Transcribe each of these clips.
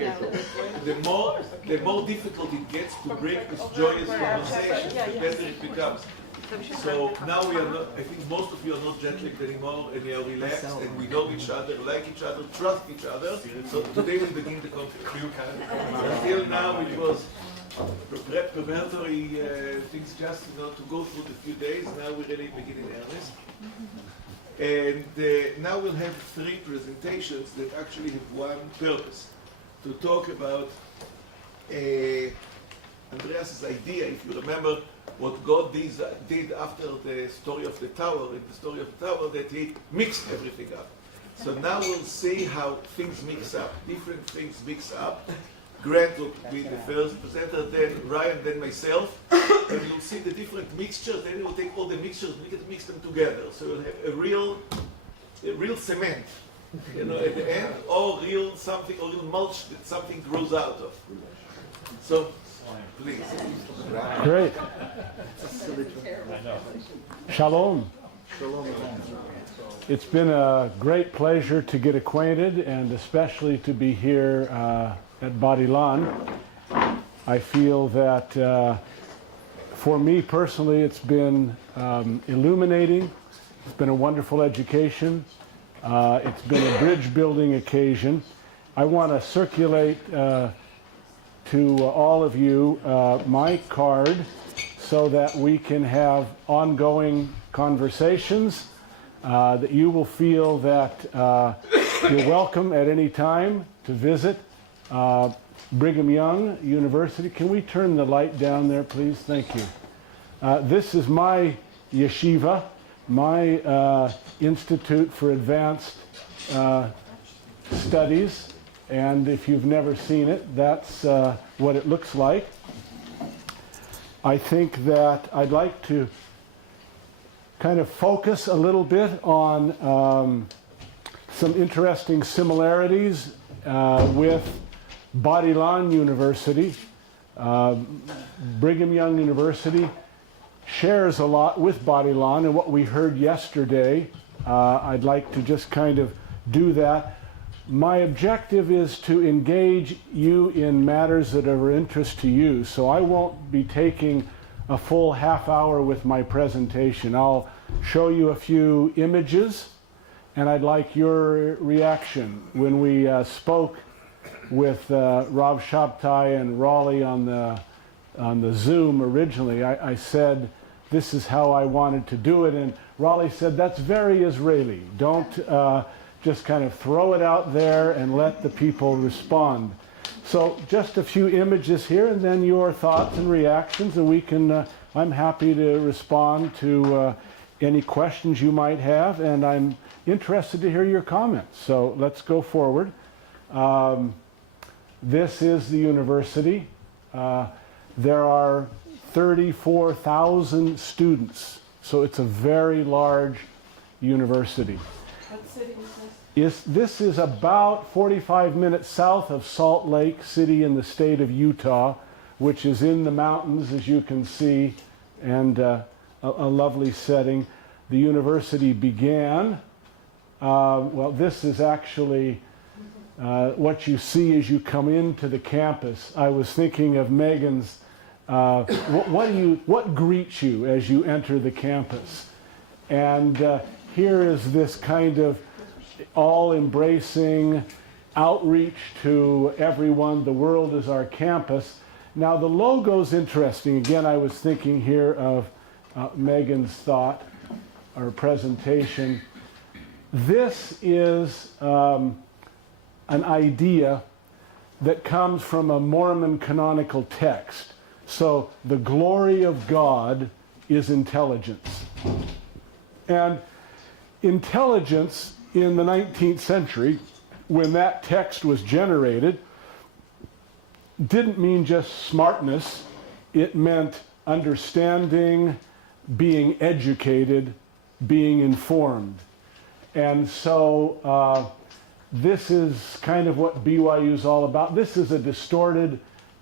Okay. The more difficult it gets to break this joyous conversation, the better it becomes. So now we are not, I think most of you are not jet-lagged anymore, and we are relaxed, and we know each other, like each other, trust each other. So today we begin the conversation. Until now it was preparatory things just to go through the few days. Now we really begin in earnest. And now we'll have three presentations that actually have one purpose, to talk about Andreas's idea, if you remember, what God did after the story of the tower, in the story of the tower, that he mixed everything up. So now we'll see how things mix up, different things mix up. Grant will be the first presenter, then Ryan, then myself, and you'll see the different mixtures, then we'll take all the mixtures, mix them together. So you'll have a real cement, at the end, or real something, or real mulch that something grows out of. So, please. Great. Shalom. It's been a great pleasure to get acquainted, and especially to be here at Bar-Ilan. I feel that for me personally, it's been illuminating. It's been a wonderful education. It's been a bridge-building occasion. I want to circulate to all of you my card so that we can have ongoing conversations, that you will feel that you're welcome at any time to visit Brigham Young University. Can we turn the light down there, please? Thank you. This is my yeshiva, my Institute for Advanced Studies. And if you've never seen it, that's what it looks like. I think that I'd like to kind of focus a little bit on some interesting similarities with Bar-Ilan University. Brigham Young University shares a lot with Bar-Ilan, and what we heard yesterday, I'd like to just kind of do that. My objective is to engage you in matters that are of interest to you, so I won't be taking a full half hour with my presentation. I'll show you a few images, and I'd like your reaction. When we spoke with Rav Shabtai and Raleigh on the Zoom originally, I said this is how I wanted to do it, and Raleigh said that's very Israeli. Don't just kind of throw it out there and let the people respond. So just a few images here, and then your thoughts and reactions, and we can, I'm happy to respond to any questions you might have, and I'm interested to hear your comments. So let's go forward. This is the university. There are 34,000 students, so it's a very large university. What city is this? This is about 45 minutes south of Salt Lake City in the state of Utah, which is in the mountains, as you can see, and a lovely setting. The university began, well, this is actually what you see as you come into the campus. I was thinking of Megan's, what greets you as you enter the campus? And here is this kind of all-embracing outreach to everyone. The world is our campus. Now the logo's interesting. Again, I was thinking here of Megan's thought or presentation. This is an idea that comes from a Mormon canonical text. So the glory of God is intelligence. And intelligence in the 19th century, when that text was generated, didn't mean just smartness. It meant understanding, being educated, being informed. And so this is kind of what BYU is all about. This is a distorted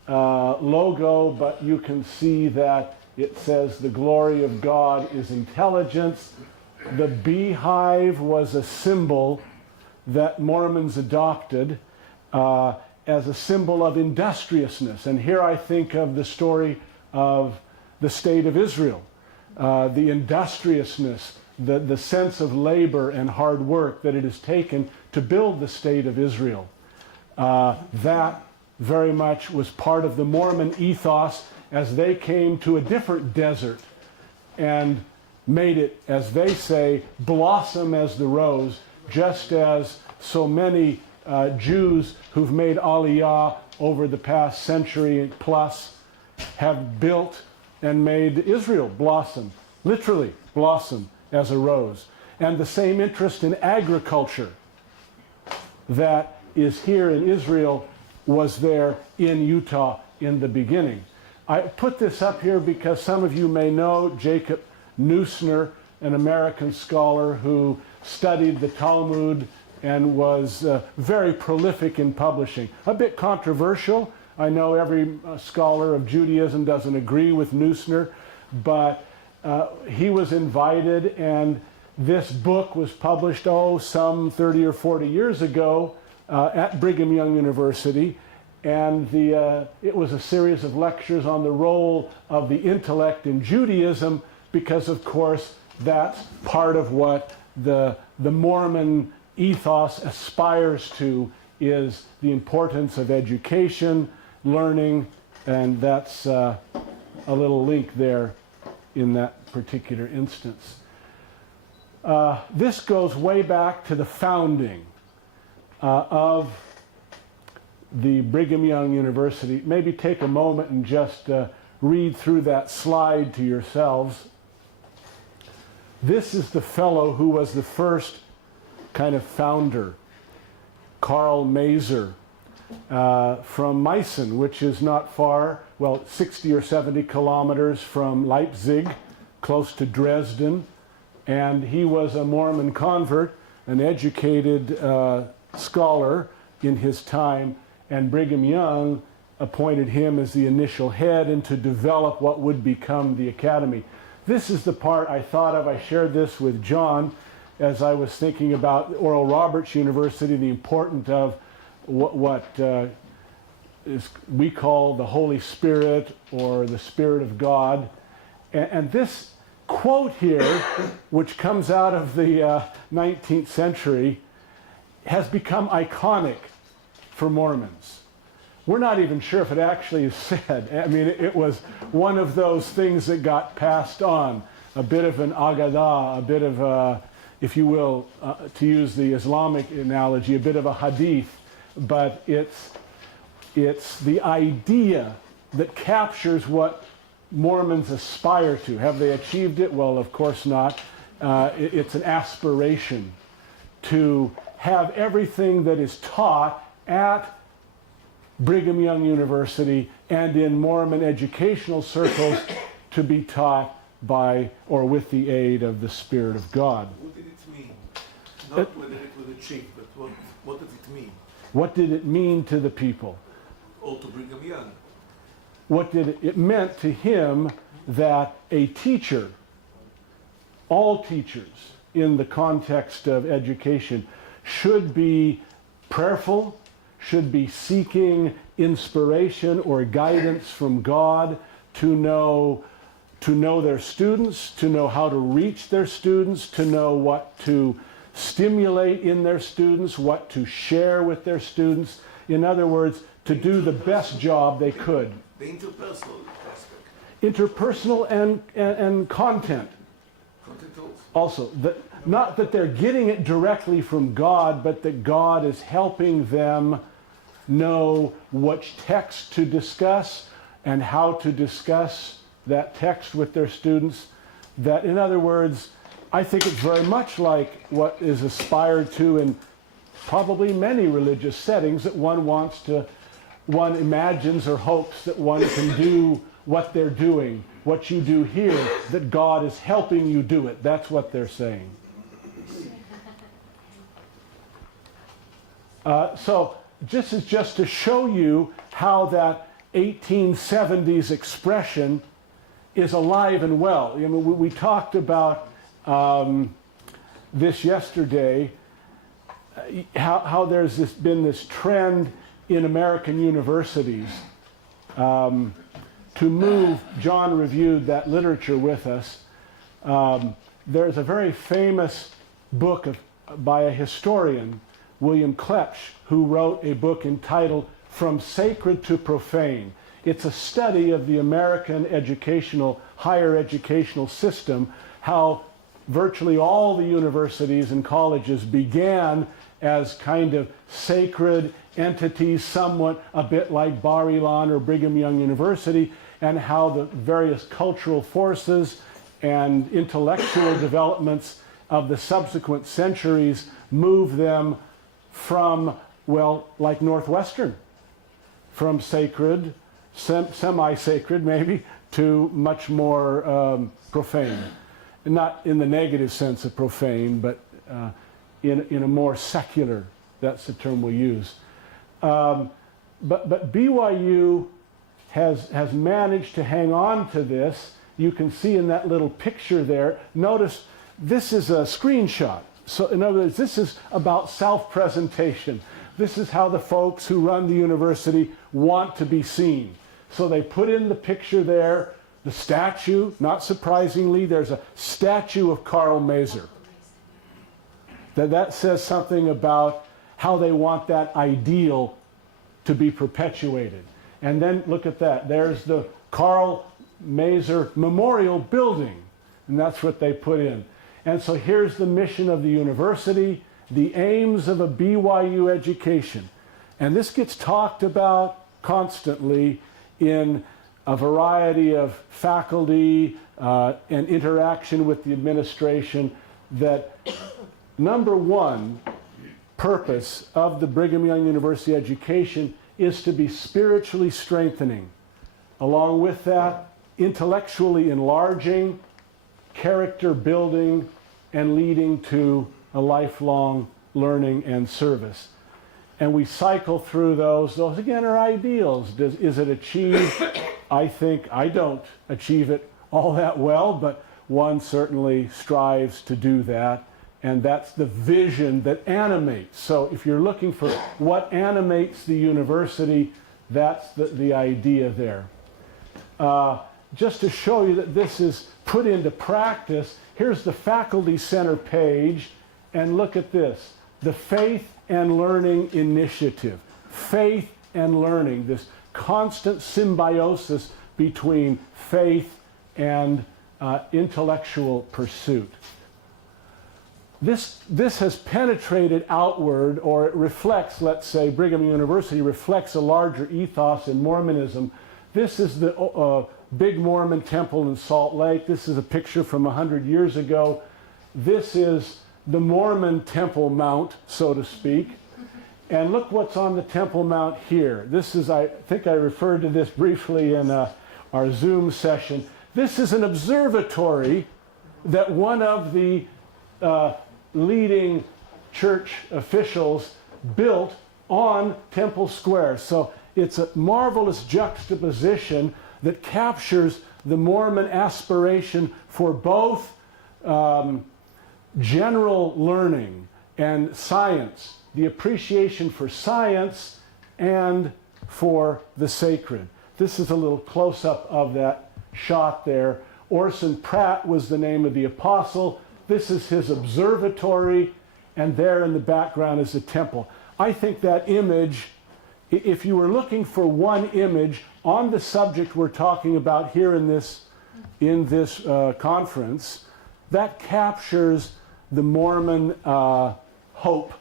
logo, but you can see that it says the glory of God is intelligence. The beehive was a symbol that Mormons adopted, as a symbol of industriousness. And here I think of the story of the state of Israel, the industriousness, the sense of labor and hard work that it has taken to build the state of Israel. That very much was part of the Mormon ethos as they came to a different desert and made it, as they say, blossom as the rose, just as so many Jews who've made Aliyah over the past century plus have built and made Israel blossom, literally blossom as a rose. And the same interest in agriculture that is here in Israel was there in Utah in the beginning. I put this up here because some of you may know Jacob Neusner, an American scholar who studied the Talmud and was very prolific in publishing. A bit controversial. I know every scholar of Judaism doesn't agree with Neusner, but he was invited, and this book was published, some 30 or 40 years ago at Brigham Young University, and it was a series of lectures on the role of the intellect in Judaism, because, of course, that's part of what the Mormon ethos aspires to, is the importance of education, learning, and that's a little link there in that particular instance. This goes way back to the founding of the Brigham Young University. Maybe take a moment and just read through that slide to yourselves. This is the fellow who was the first kind of founder, Karl Maser, from Meissen, which is not far, 60 or 70 kilometers from Leipzig, close to Dresden. And he was a Mormon convert, an educated scholar in his time, and Brigham Young appointed him as the initial head and to develop what would become the academy. This is the part I thought of. I shared this with John as I was thinking about Oral Roberts University, the importance of what we call the Holy Spirit or the Spirit of God. And this quote here, which comes out of the 19th century, has become iconic for Mormons. We're not even sure if it actually is said. I mean, it was one of those things that got passed on, a bit of an agadah, a bit of a, if you will, to use the Islamic analogy, a bit of a hadith, but it's the idea that captures what Mormons aspire to. Have they achieved it? Well, of course not. It's an aspiration to have everything that is taught at Brigham Young University and in Mormon educational circles to be taught by or with the aid of the Spirit of God. What did it mean? Not whether it was achieved, but what did it mean? What did it mean to the people? Or to Brigham Young? What did it meant to him that a teacher, all teachers in the context of education, should be prayerful, should be seeking inspiration or guidance from God to know their students, to know how to reach their students, to know what to stimulate in their students, what to share with their students. In other words, to do the best job they could. The interpersonal aspect. Interpersonal and content. Content Also, not that they're getting it directly from God, but that God is helping them know which text to discuss and how to discuss that text with their students. That, in other words, I think it's very much like what is aspired to in probably many religious settings, that one imagines or hopes that one can do what they're doing, what you do here, that God is helping you do it. That's what they're saying. So this is just to show you how that 1870s expression is alive and well. I mean, we talked about this yesterday, how there's been this trend in American universities to move. John reviewed that literature with us. There's a very famous book by a historian, William Klepsch, who wrote a book entitled From Sacred to Profane. It's a study of the American higher educational system, how virtually all the universities and colleges began as kind of sacred entities, somewhat a bit like Bar Ilan or Brigham Young University, and how the various cultural forces and intellectual developments of the subsequent centuries move them from, well, like Northwestern, from sacred, semi-sacred maybe, to much more profane. Not in the negative sense of profane, but in a more secular, that's the term we use. But BYU has managed to hang on to this. You can see in that little picture there, notice this is a screenshot. So in other words, this is about self-presentation. This is how the folks who run the university want to be seen. So they put in the picture there, the statue, not surprisingly, there's a statue of Karl Maeser. That says something about how they want that ideal to be perpetuated. And then look at that, there's the Karl Maeser Memorial Building, and that's what they put in. And so here's the mission of the university, the aims of a BYU education. And this gets talked about constantly in a variety of faculty and interaction with the administration, that number one purpose of the Brigham Young University education is to be spiritually strengthening. Along with that, intellectually enlarging, character building, and leading to a lifelong learning and service. And we cycle through those. Those again are ideals. Is it achieved? I don't achieve it all that well, but one certainly strives to do that. And that's the vision that animates. So if you're looking for what animates the university, that's the idea there. Just to show you that this is put into practice, here's the Faculty Center page, and look at this, the Faith and Learning Initiative. Faith and learning, this constant symbiosis between faith and intellectual pursuit. This has penetrated outward, or it reflects, let's say, Brigham University reflects a larger ethos in Mormonism. This is the big Mormon temple in Salt Lake. This is a picture from 100 years ago. This is the Mormon Temple Mount, so to speak. And look what's on the Temple Mount here. This is, I think I referred to this briefly in our Zoom session. This is an observatory that one of the leading church officials built on Temple Square. So it's a marvelous juxtaposition that captures the Mormon aspiration for both general learning and science, the appreciation for science and for the sacred. This is a little close-up of that shot there. Orson Pratt was the name of the apostle. This is his observatory, and there in the background is the temple. I think that image, if you were looking for one image on the subject we're talking about here in this conference, that captures the Mormon hope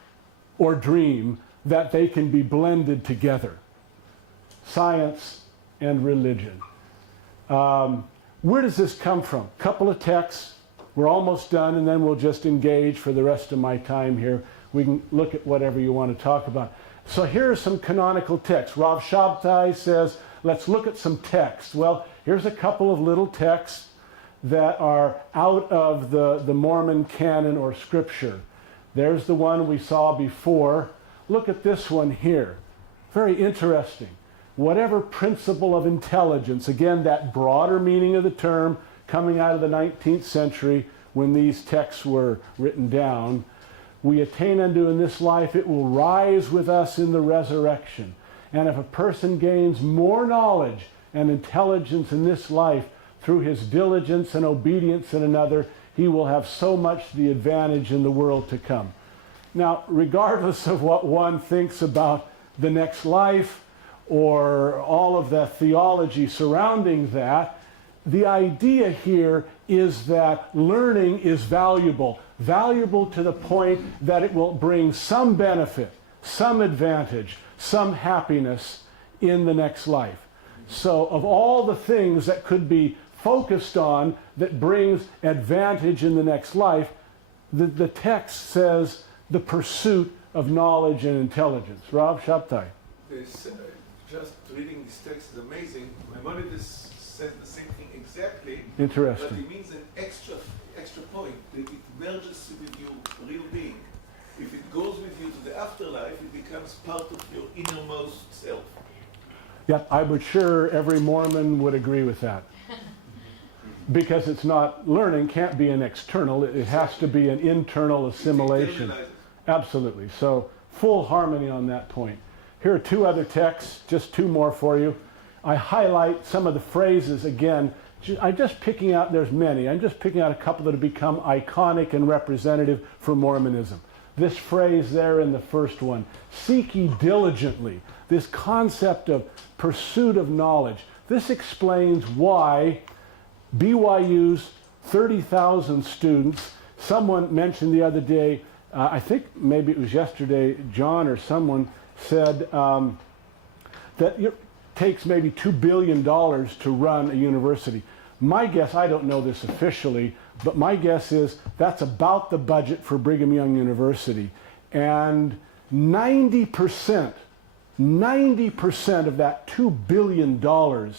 or dream that they can be blended together, science and religion. Where does this come from? A couple of texts. We're almost done, and then we'll just engage for the rest of my time here. We can look at whatever you want to talk about. So here are some canonical texts. Rav Shabtai says, let's look at some texts. Well, here's a couple of little texts that are out of the Mormon canon or scripture. There's the one we saw before. Look at this one here. Very interesting. Whatever principle of intelligence, again, that broader meaning of the term coming out of the 19th century when these texts were written down, we attain unto in this life, it will rise with us in the resurrection. And if a person gains more knowledge and intelligence in this life through his diligence and obedience in another, he will have so much the advantage in the world to come. Now, regardless of what one thinks about the next life or all of the theology surrounding that, the idea here is that learning is valuable. Valuable to the point that it will bring some benefit, some advantage, some happiness in the next life. So of all the things that could be focused on that brings advantage in the next life, the text says the pursuit of knowledge and intelligence. Rav Shabtai. Just reading this text is amazing. Maimonides says the same thing exactly. Interesting. But it means an extra point, that it merges with your real being. If it goes with you to the afterlife, it becomes part of your innermost self. Yeah, I'm sure every Mormon would agree with that. Because it's not, learning can't be an external, it has to be an internal assimilation. Absolutely. So full harmony on that point. Here are two other texts, just two more for you. I highlight some of the phrases again. I'm just picking out, there's many, I'm just picking out a couple that have become iconic and representative for Mormonism. This phrase there in the first one, seek ye diligently, this concept of pursuit of knowledge. This explains why BYU's 30,000 students, someone mentioned the other day, I think maybe it was yesterday, John or someone said that it takes maybe $2 billion to run a university. My guess, I don't know this officially, but my guess is that's about the budget for Brigham Young University. And 90% of that $2 billion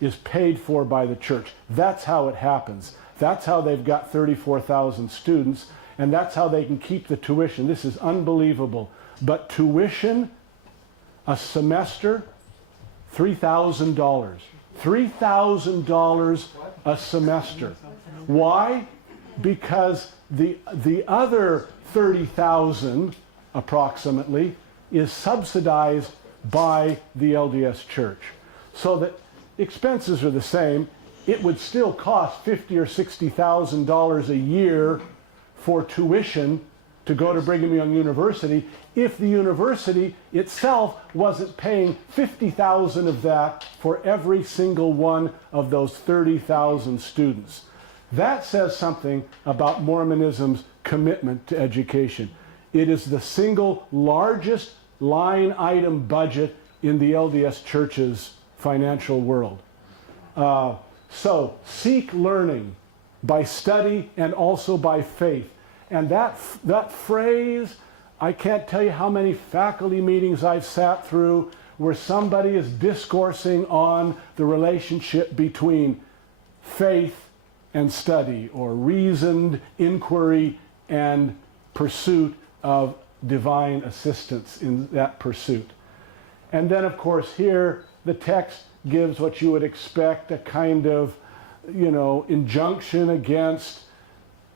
is paid for by the church. That's how it happens. That's how they've got 34,000 students, and that's how they can keep the tuition. This is unbelievable. But tuition, a semester, $3,000. $3,000 a semester. Why? Because the other 30,000 approximately is subsidized by the LDS Church. So that expenses are the same. It would still cost $50,000 or $60,000 a year for tuition to go to Brigham Young University if the university itself wasn't paying $50,000 of that for every single one of those 30,000 students. That says something about Mormonism's commitment to education. It is the single largest line item budget in the LDS Church's financial world. So seek learning by study and also by faith. And that phrase, I can't tell you how many faculty meetings I've sat through where somebody is discoursing on the relationship between faith and study, or reasoned inquiry and pursuit of divine assistance in that pursuit. And then, of course, here the text gives what you would expect, a kind of, injunction against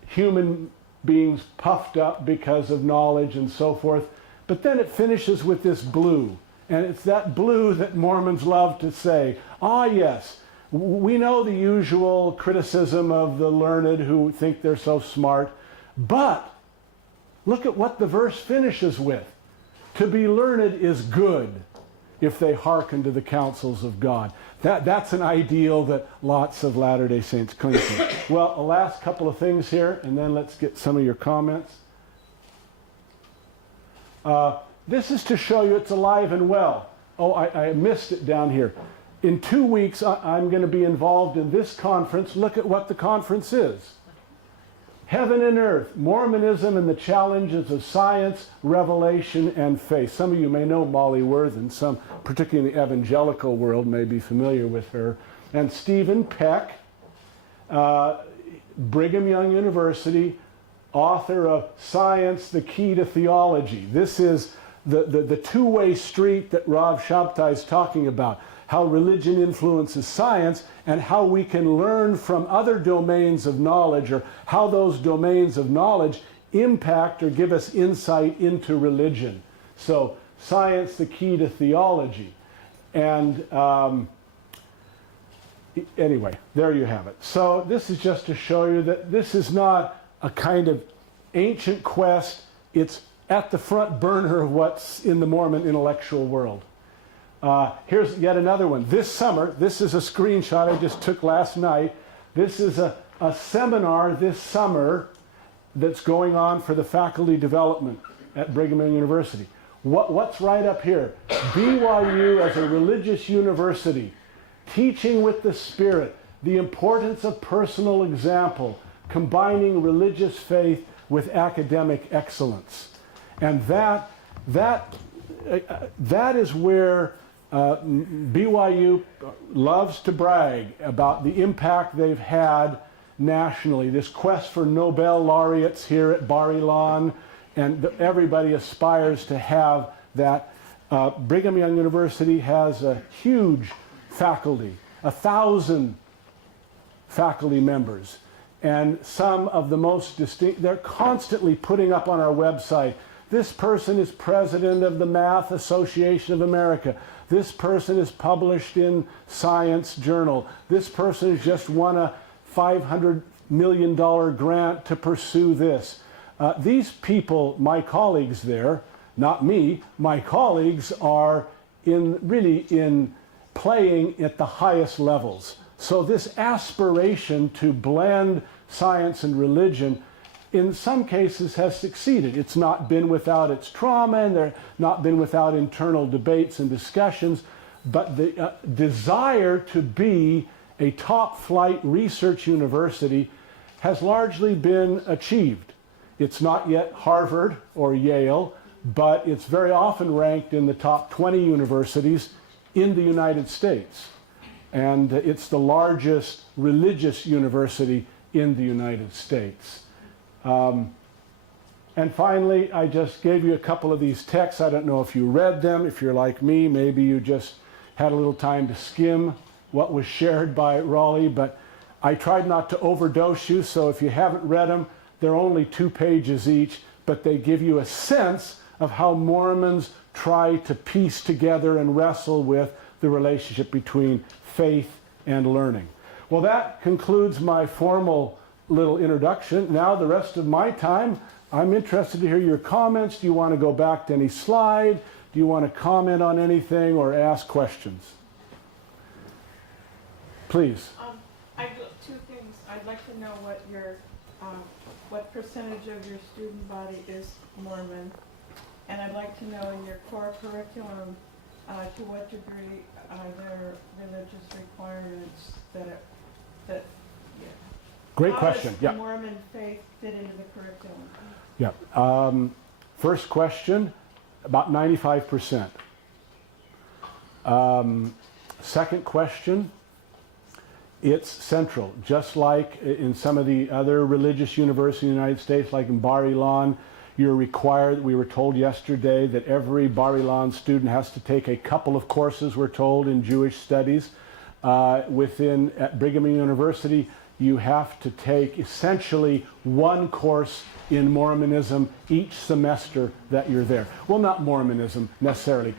human beings puffed up because of knowledge and so forth. But then it finishes with this blue. And it's that blue that Mormons love to say, yes, we know the usual criticism of the learned who think they're so smart, but look at what the verse finishes with. To be learned is good if they hearken to the counsels of God. That's an ideal that lots of Latter-day Saints cling to. Well, a last couple of things here, and then let's get some of your comments. This is to show you it's alive and well. Oh, I missed it down here. In 2 weeks, I'm going to be involved in this conference. Look at what the conference is. Heaven and Earth, Mormonism and the Challenges of Science, Revelation, and Faith. Some of you may know Molly Worthen. Some, particularly in the evangelical world, may be familiar with her. And Stephen Peck, Brigham Young University, author of Science, the Key to Theology. This is the two-way street that Rav Shabtai is talking about. How religion influences science, and how we can learn from other domains of knowledge, or how those domains of knowledge impact or give us insight into religion. So Science, the Key to Theology. And anyway, there you have it. So this is just to show you that this is not a kind of ancient quest. It's at the front burner of what's in the Mormon intellectual world. Here's yet another one. This summer, this is a screenshot I just took last night. This is a seminar this summer that's going on for the faculty development at Brigham Young University. What's right up here? BYU as a religious university, teaching with the Spirit, the importance of personal example, combining religious faith with academic excellence. And that is where BYU loves to brag about the impact they've had nationally. This quest for Nobel laureates here at Bar Ilan, and everybody aspires to have that. Brigham Young University has a huge faculty, 1,000 faculty members, and some of the most distinct. They're constantly putting up on our website, this person is president of the Math Association of America. This person is published in Science Journal. This person has just won a $500 million grant to pursue this. These people, my colleagues there, not me, my colleagues are really in playing at the highest levels. So this aspiration to blend science and religion in some cases has succeeded. It's not been without its trauma, and they're not been without internal debates and discussions, but the desire to be a top-flight research university has largely been achieved. It's not yet Harvard or Yale, but it's very often ranked in the top 20 universities in the United States. And it's the largest religious university in the United States. And finally, I just gave you a couple of these texts. I don't know if you read them. If you're like me, maybe you just had a little time to skim what was shared by Raleigh, but I tried not to overdose you, so if you haven't read them, they're only 2 pages each, but they give you a sense of how Mormons try to piece together and wrestle with the relationship between faith and learning. Well, that concludes my formal little introduction. Now, the rest of my time, I'm interested to hear your comments. Do you want to go back to any slide? Do you want to comment on anything or ask questions? Please. I'd two things. I'd like to know what your what percentage of your student body is Mormon, and I'd like to know in your core curriculum to what degree there are religious requirements that Great question. How does the Mormon faith fit into the curriculum? Yeah. First question, about 95%. Second question, it's central. Just like in some of the other religious universities in the United States, like in Bar Ilan, you're required, we were told yesterday, that every Bar Ilan student has to take a couple of courses, we're told, in Jewish studies. At Brigham Young University, you have to take essentially one course in Mormonism each semester that you're there. Well, not Mormonism necessarily.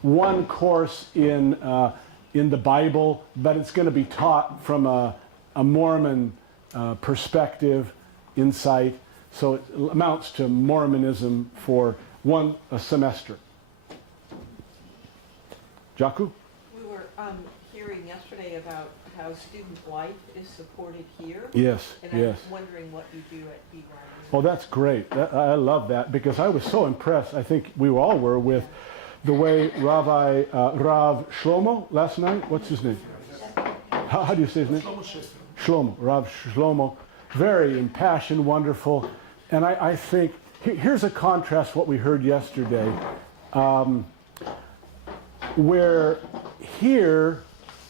One course in the Bible, but it's going to be taught from a Mormon perspective, insight. So it amounts to Mormonism for a semester. Jaku? We were hearing yesterday about how student life is supported here. Yes, and yes. I'm wondering what you do at BYU. Oh, that's great. I love that because I was so impressed, I think we all were, with the way Rav Shlomo last night, what's his name? How do you say his name? Shlomo, Rav Shlomo. Very impassioned, wonderful. And I think, here's a contrast to what we heard yesterday, where here,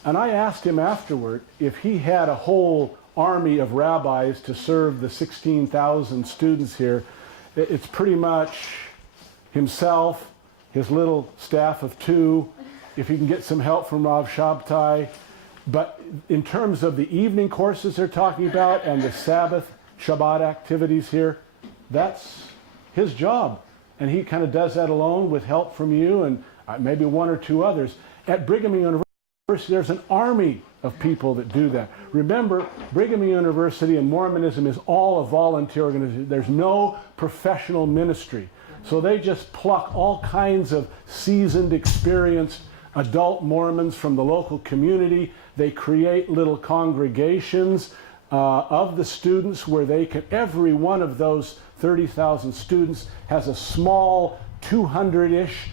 and I asked him afterward if he had a whole army of rabbis to serve the 16,000 students here. It's pretty much himself, his little staff of 2, if he can get some help from Rav Shabtai. But in terms of the evening courses they're talking about and the Sabbath, Shabbat activities here, that's his job. and he kind of does that alone with help from you and maybe one or two others. At Brigham University, there's an army of people that do that. Remember, Brigham University and Mormonism is all a volunteer organization. There's no professional ministry. So they just pluck all kinds of seasoned, experienced adult Mormons from the local community. They create little congregations of the students where they can, every one of those 30,000 students has a small 200-ish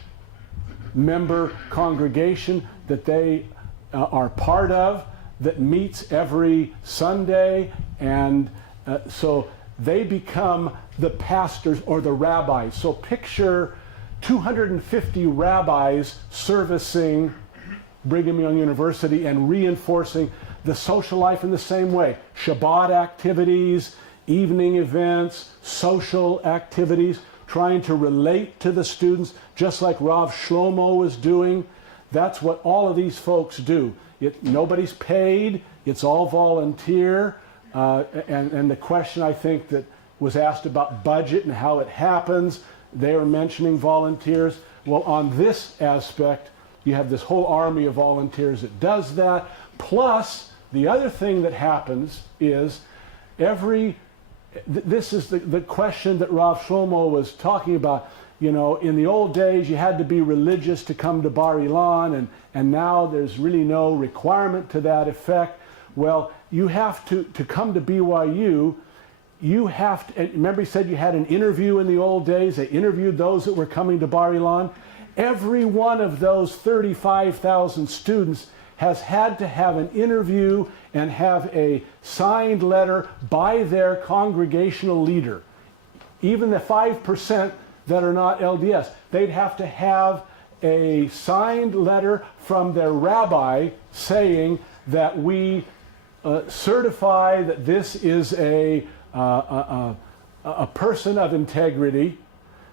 member congregation that they are part of, that meets every Sunday, and so they become the pastors or the rabbis. So picture 250 rabbis servicing Brigham Young University and reinforcing the social life in the same way. Shabbat activities, evening events, social activities, trying to relate to the students, just like Rav Shlomo was doing. That's what all of these folks do. Nobody's paid, it's all volunteer. And the question I think that was asked about budget and how it happens, they are mentioning volunteers. Well, on this aspect, you have this whole army of volunteers that does that. Plus, the other thing that happens is this is the question that Rav Shlomo was talking about. You know, in the old days, you had to be religious to come to Bar Ilan, and now there's really no requirement to that effect. Well, you have to come to BYU, you have to, and remember he said you had an interview in the old days, they interviewed those that were coming to Bar Ilan. Every one of those 35,000 students has had to have an interview and have a signed letter by their congregational leader. Even the 5% that are not LDS, they'd have to have a signed letter from their rabbi saying that we certify that this is a person of integrity,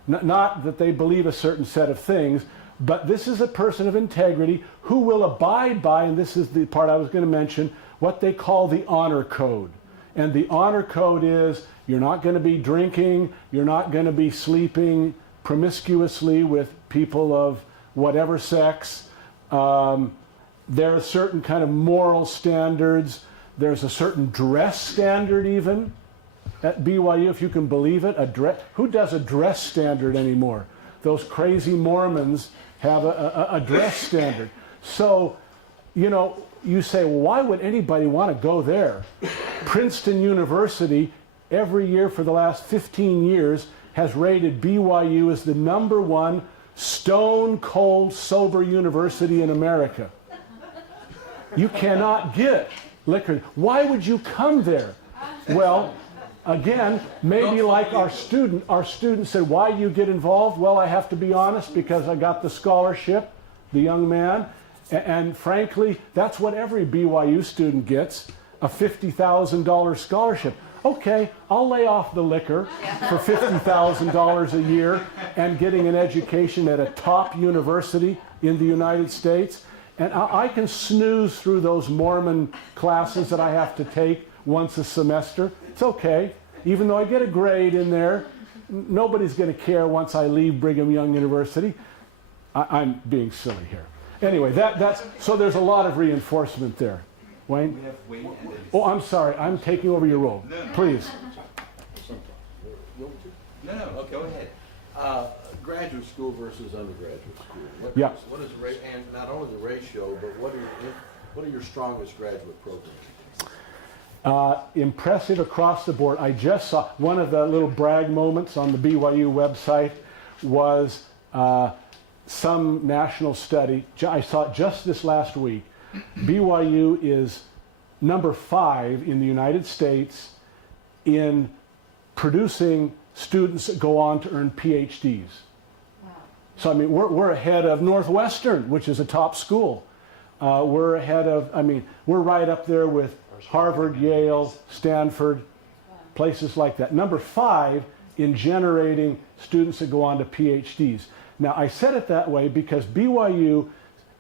not that they believe a certain set of things, but this is a person of integrity who will abide by, and this is the part I was going to mention, what they call the honor code. And the honor code is you're not going to be drinking, you're not going to be sleeping promiscuously with people of whatever sex. There are certain kind of moral standards. There's a certain dress standard even at BYU, if you can believe it. Who does a dress standard anymore? Those crazy Mormons have a dress standard. So, you know, you say, well, why would anybody want to go there? Princeton University, every year for the last 15 years, has rated BYU as the #1 stone cold sober university in America. You cannot get liquor. Why would you come there? Well, again, maybe like our student said, why do you get involved? Well, I have to be honest, because I got the scholarship, the young man, and frankly, that's what every BYU student gets, a $50,000 scholarship. Okay, I'll lay off the liquor for $50,000 a year and getting an education at a top university in the United States. And I can snooze through those Mormon classes that I have to take once a semester. It's okay. Even though I get a grade in there, nobody's going to care once I leave Brigham Young University. I'm being silly here. Anyway, so there's a lot of reinforcement there. Wayne? We have Wayne and then... Oh, I'm sorry. I'm taking over your role. No. Please. No, okay, go ahead. Graduate school versus undergraduate school. Yeah. What is and not only the ratio, but what are your strongest graduate programs? Impressive across the board. I just saw one of the little brag moments on the BYU website was some national study. I saw it just this last week. BYU is #5 in the United States in producing students that go on to earn PhDs. Wow. So, I mean, we're ahead of Northwestern, which is a top school. We're ahead of, we're right up there with Harvard, Yale, Stanford, places like that. #5 in generating students that go on to PhDs. Now, I said it that way because BYU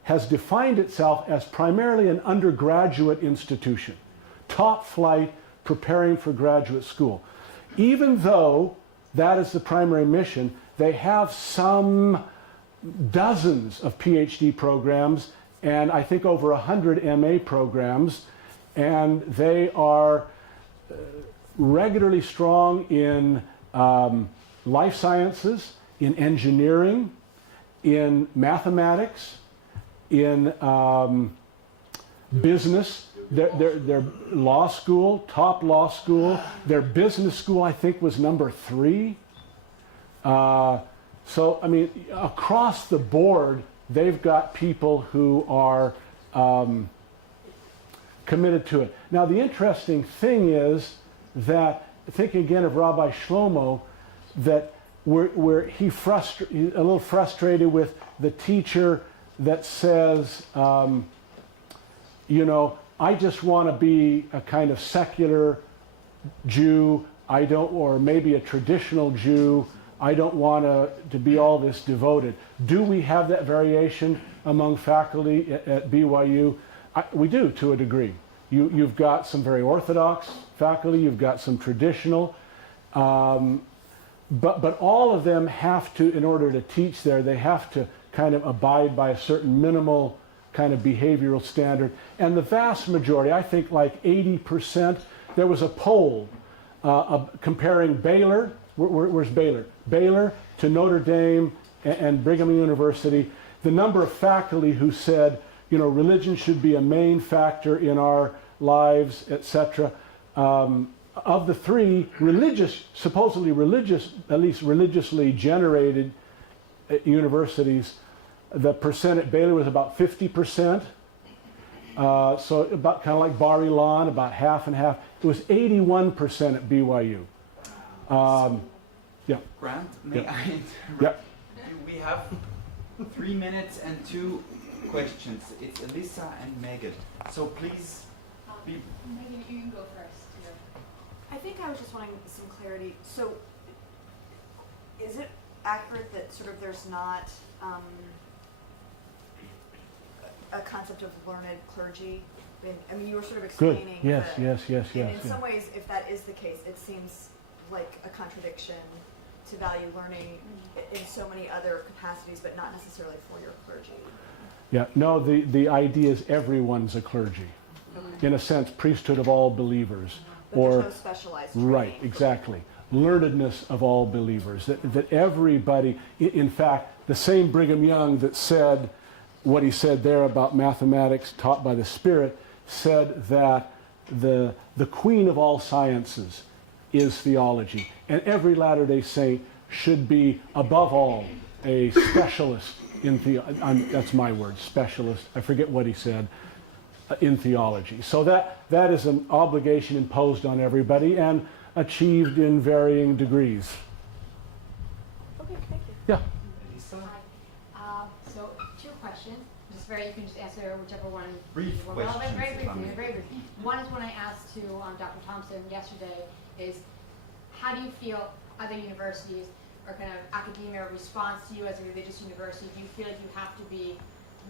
has defined itself as primarily an undergraduate institution, top flight, preparing for graduate school. Even though that is the primary mission, They have some dozens of PhD programs and I think over 100 MA programs, and they are regularly strong in life sciences, in engineering, in mathematics, in business. Their law school, top law school, their business school I think was number 3. So, I mean, across the board, they've got people who are committed to it. Now, the interesting thing is that, thinking again of Rabbi Shlomo, that he's a little frustrated with the teacher that says, you know, I just want to be a kind of secular Jew, or maybe a traditional Jew. I don't want to be all this devoted. Do we have that variation among faculty at BYU? We do, to a degree. You've got some very orthodox faculty, you've got some traditional, but all of them have to, in order to teach there, they have to kind of abide by a certain minimal kind of behavioral standard. And the vast majority, I think like 80%, there was a poll comparing Baylor, where's Baylor? Baylor to Notre Dame and Brigham University. The number of faculty who said, you know, religion should be a main factor in our lives, etc. Of the 3 supposedly religious, at least religiously generated universities, the percent at Baylor was about 50%. So about kind of like Bar Ilan, about half and half. It was 81% at BYU. Yeah. Grant, may Yeah. I interrupt? Yeah. We have 3 minutes and 2 questions. It's Alyssa and Megan. So please be... Megan, you can go first. Yeah. I think I was just wanting some clarity. So, is it accurate that sort of there's not a concept of learned clergy? I mean, you were sort of Good. explaining. Yes, that, yes, yes, and yes. in some ways, if that is the case, it seems like a contradiction to value learning in so many other capacities, but not necessarily for your clergy. Yeah, no, the idea is everyone's a clergy. In a sense, priesthood of all believers. But Or, there's no specialized training. right, exactly. Learnedness of all believers. That everybody, in fact, the same Brigham Young that said what he said there about mathematics taught by the Spirit, said that the queen of all sciences is theology. And every Latter-day Saint should be, above all, a specialist in theology. That's my word, specialist. I forget what he said. In theology. So that is an obligation imposed on everybody and achieved in varying degrees. Okay, thank you. Yeah. Alyssa? So 2 questions. You can just answer whichever one. Brief Well, questions, very if I briefly, may. very briefly. One is one I asked to Dr. Thompson yesterday is, how do you feel other universities or kind of academia responds to you as a religious university? Do you feel like you have to be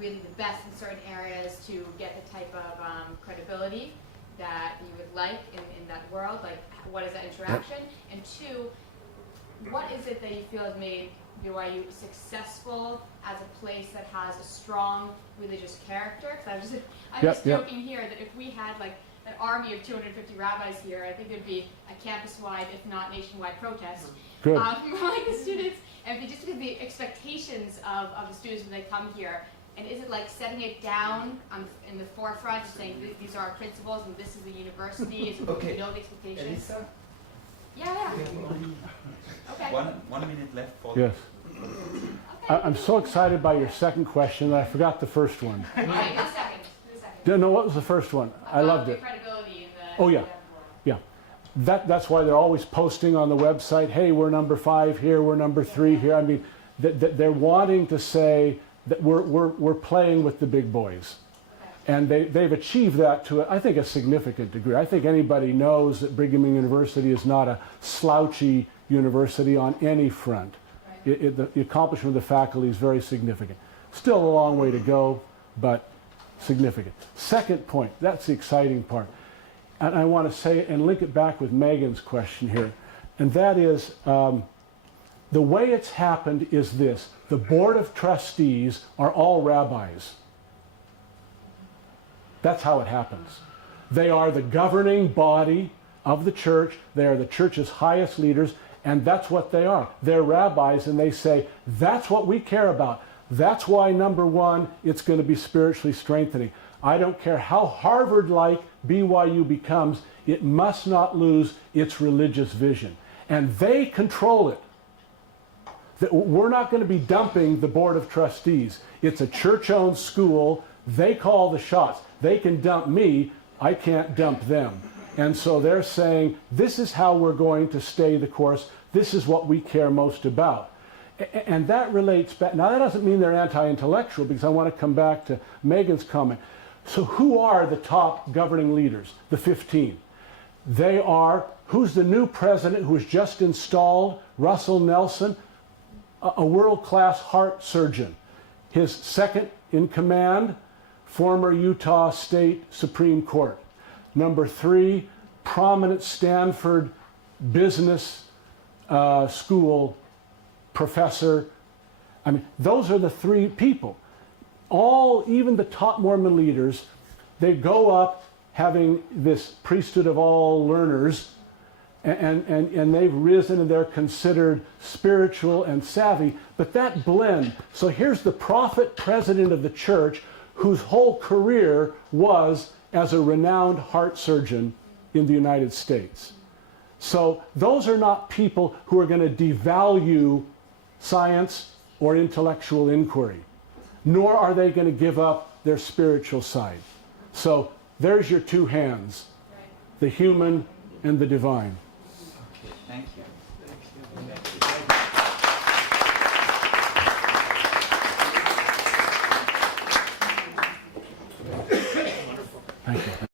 really the best in certain areas to get the type of credibility that you would like in that world? Like, what is that interaction? And 2, what is it that you feel has made BYU successful as a place that has a strong religious character? Because I'm just joking here that if we had like an army of 250 rabbis here, I think there'd be a campus-wide, if not nationwide, protest. Good. For like the students, and just because the expectations of the students when they come here. And is it like setting it down in the forefront, saying these are our principles and this is the university? Is it Okay. know the expectations? Alyssa? Yeah. Okay. 1 minute left for... Yes. Okay. I'm so excited by your second question that I forgot the first one. All right, the second. No, what was the first one? I loved it. Credibility in the Oh, yeah. Yeah. That's why they're always posting on the website, hey, we're number 5 here, we're number 3 here. I mean, they're wanting to say that we're playing with the big boys. Okay. And they've achieved that to, I think, a significant degree. I think anybody knows that Brigham University is not a slouchy university on any front. Right. The accomplishment of the faculty is very significant. Still a long way to go, but significant. Second point, that's the exciting part. And I want to say, and link it back with Megan's question here, and that is, The way it's happened is this. The board of trustees are all rabbis. That's how it happens. They are the governing body of the church. They are the church's highest leaders, and that's what they are. They're rabbis, and they say, that's what we care about. That's why, number one, it's going to be spiritually strengthening. I don't care how Harvard-like BYU becomes, it must not lose its religious vision. And they control it. We're not going to be dumping the Board of Trustees. It's a church-owned school. They call the shots. They can dump me. I can't dump them. And so they're saying, this is how we're going to stay the course. This is what we care most about. And that relates back. Now, that doesn't mean they're anti-intellectual, because I want to come back to Megan's comment. So who are the top governing leaders, the 15? They are, who's the new president who was just installed? Russell Nelson, a world-class heart surgeon. His second in command, former Utah State Supreme Court. Number 3, prominent Stanford business school professor. I mean, those are the 3 people. All, even the top Mormon leaders, they go up having this priesthood of all learners, and they've risen and they're considered spiritual and savvy. But that blend, so here's the prophet president of the church whose whole career was as a renowned heart surgeon in the United States. So those are not people who are going to devalue science or intellectual inquiry, nor are they going to give up their spiritual side. So there's your 2 hands, the human and the divine. Okay, thank you. Thank you.